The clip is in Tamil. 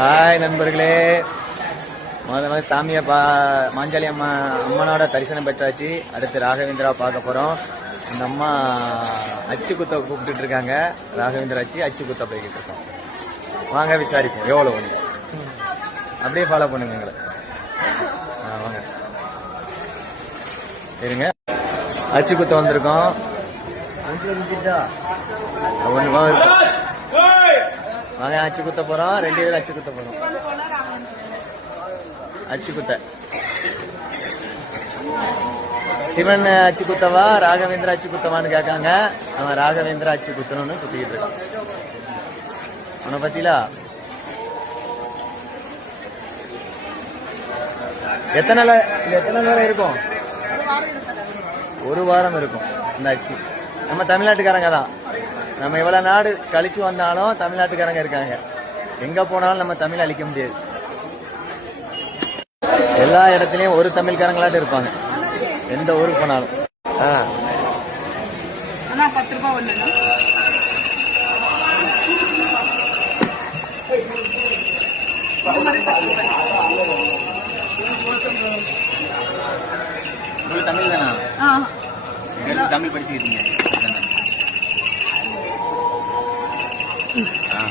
ஹாய் நண்பர்களே. முத முதல்ல சாமியை பா மாஞ்சாலி அம்மா அம்மனோட தரிசனம் பெற்றாச்சு. அடுத்து ராகவேந்திரா பார்க்க போறோம். இந்த அம்மா அச்சு குத்த கூப்பிட்டுட்டு இருக்காங்க. ராகவேந்திரா அச்சு அச்சு குத்த போய்கிட்டு இருக்கோம். வாங்க விசாரிப்போம். எவ்வளோ ஒன்று அப்படியே ஃபாலோ பண்ணுங்க எங்களை. வாங்க. இருங்க. அச்சு குத்த வந்திருக்கோம் ஒன்று அவன் அச்சு குத்த போறான் ரெண்டு பேரும் அச்சு குத்த போறோம் அச்சு குத்த சிவன் அச்சு குத்தவா ராகவேந்திரா அச்சு குத்தவான்னு கேட்காங்க. அவன் ராகவேந்திரா அச்சு குத்தணும்னு குத்திக்கிட்டு இருக்கான். அவனை பத்திலா? எத்தனை எத்தனை நேரம் இருக்கும்? ஒரு வாரம் இருக்கும். இந்த அச்சு. நம்ம தமிழ்நாட்டுக்காரங்க தான். நம்ம எவ்வளவு நாடு கழிச்சு வந்தாலும் தமிழ்நாட்டுக்காரங்க இருக்காங்க. எங்க போனாலும் நம்ம தமிழ் அழிக்க முடியாது. எல்லா இடத்துலயும் ஒரு தமிழ்காரங்களாட்டு இருப்பாங்க. எந்த ஊருக்கு போனாலும். ஆ, பத்து தமிழ் தானா தமிழ் படிச்சுக்கிட்டீங்க ஆ